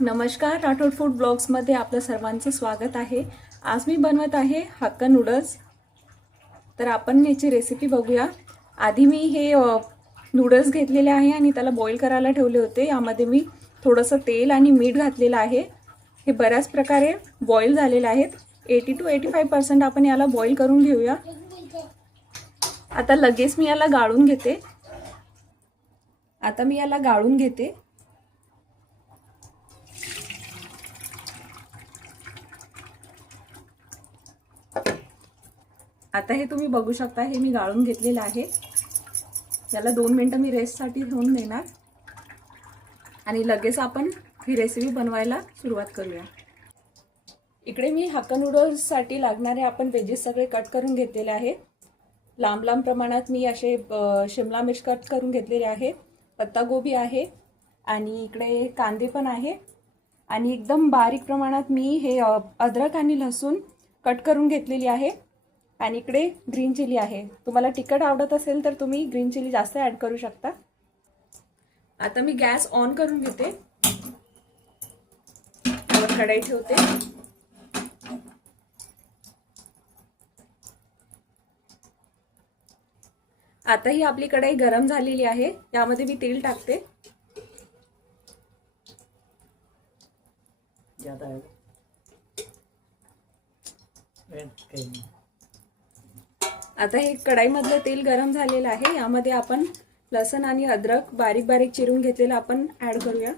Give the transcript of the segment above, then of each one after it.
नमस्कार, राठोड फूड ब्लॉग्समध्ये आपलं सर्वांचं स्वागत आहे। आज मी बनवत आहे हक्का नूडल्स। तर आपण याची रेसिपी बघूया। आधी मी हे नूडल्स घेतलेले आहे आणि त्याला बॉईल करायला ठेवले होते। यामध्ये मी थोडंसं तेल आणि मीठ घातलेलं आहे। हे बऱ्याच प्रकारे बॉईल झालेले आहेत। 80 to 85% आपण याला बॉईल करून घेऊया। आता लगेच मी याला गाळून घेते। आता हे तुम्ही बघू शकता, हे मी गाळून घेतलेलं आहे। याला 2 मिनिटं मी रेस्टसाठी ठेवून देणार आणि लगेच आपण ही रेसिपी बनवायला सुरुवात करूया। इकडे मी हक्का नूडल्ससाठी लागणारे आपण व्हेजेस सगळे कट करून घेतलेले आहे। लांब लांब प्रमाणात मी असे शिमला मिर्च कट करून घेतलेले आहे, पत्ता गोबी आहे आणि इकडे कांदे पण आहे आणि एकदम बारीक प्रमाणात मी हे अद्रक आणि लसूण कट करून घेतलेली आहे आणि इकडे ग्रीन चिली आहे। तुम्हाला तिखट आवडत असेल तर तुम्ही ग्रीन चिली जास्त ॲड करू शकता। आता मी गॅस ऑन करून घेते, कढई ठेवते। आता ही आपली कढई गरम झालेली आहे। यामध्ये मी तेल टाकते। आता हे कढईमधलं तेल गरम झालेलं आहे। यामध्ये आपण लसूण आणि अद्रक बारीक बारीक चिरून घेतलेलं आपण ॲड करूया।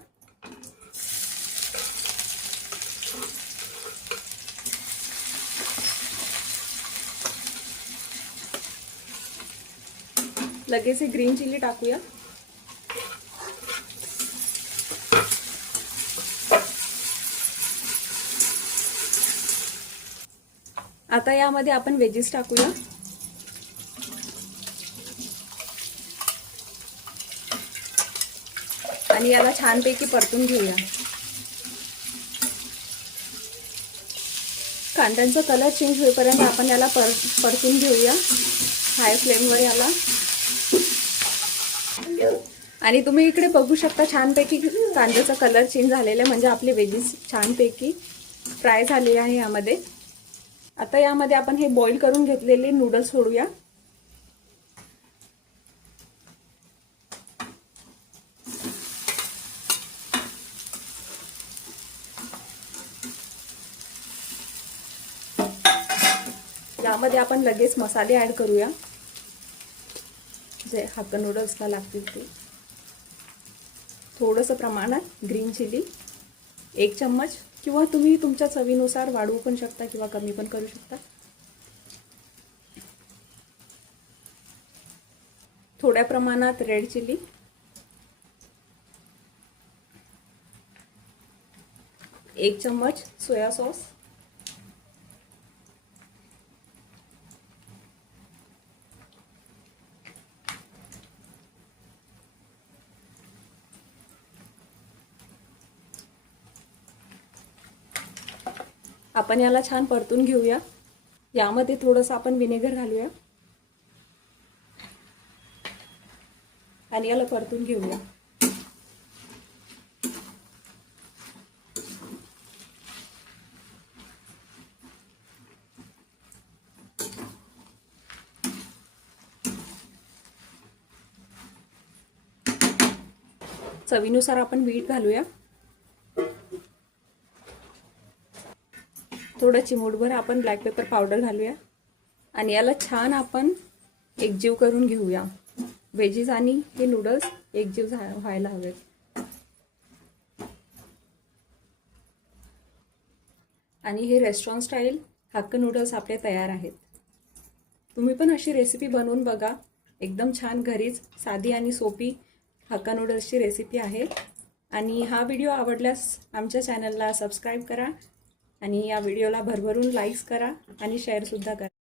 लगेच ही ग्रीन चिली टाकूया। आता यामध्ये आपण व्हेजेस टाकूया आणि याला छानपैकी परतून घेऊया। कांद्यांचा कलर चेंज होईपर्यंत आपण याला परतून घेऊया हाय फ्लेमवर याला। आणि तुम्ही इकडे बघू शकता, छानपैकी कांद्याचा कलर चेंज झालेला आहे, म्हणजे आपले व्हेजेस छानपैकी फ्राय झाले आहे यामध्ये। आता यामध्ये आपण हे बॉईल करून घेतलेले नूडल्स सोडूया। यामध्ये आपण लगेच मसाले ॲड करूया, जे हक्का नूडल्सला लागतील ते। थोडंसं प्रमाणात ग्रीन चिली 1 चम्मच, किंवा तुम्ही तुमच्या चवीनुसार वाढवू पण शकता किंवा कमी पण करू शकता। थोड्या प्रमाणात रेड चिली, एक चम्मच सोया सॉस, आपण याला छान परतून घेऊया। यामध्ये थोडंसं आपण विनेगर घालूया आणि याला परतून घेऊया। चवीनुसार आपण मीठ घालूया, थोडं चिमूटभर आपण ब्लॅक पेपर पावडर घालूया आणि याला छान आपण एकजीव करून घेऊया। व्हेजेस आणि हे नूडल्स एकजीव व्हायला हवेत। आणि हे रेस्टॉरंट स्टाईल हक्का नूडल्स आपले तयार आहेत। तुम्ही पण अशी रेसिपी बनवून बघा, एकदम छान घरीच साधी आणि सोपी हक्का नूडल्सची रेसिपी आहे। आणि हा व्हिडिओ आवडल्यास आमच्या चॅनलला सबस्क्राईब करा आणि या व्हिडिओला भरभरून लाईक्स करा आणि शेअरसुद्धा करा।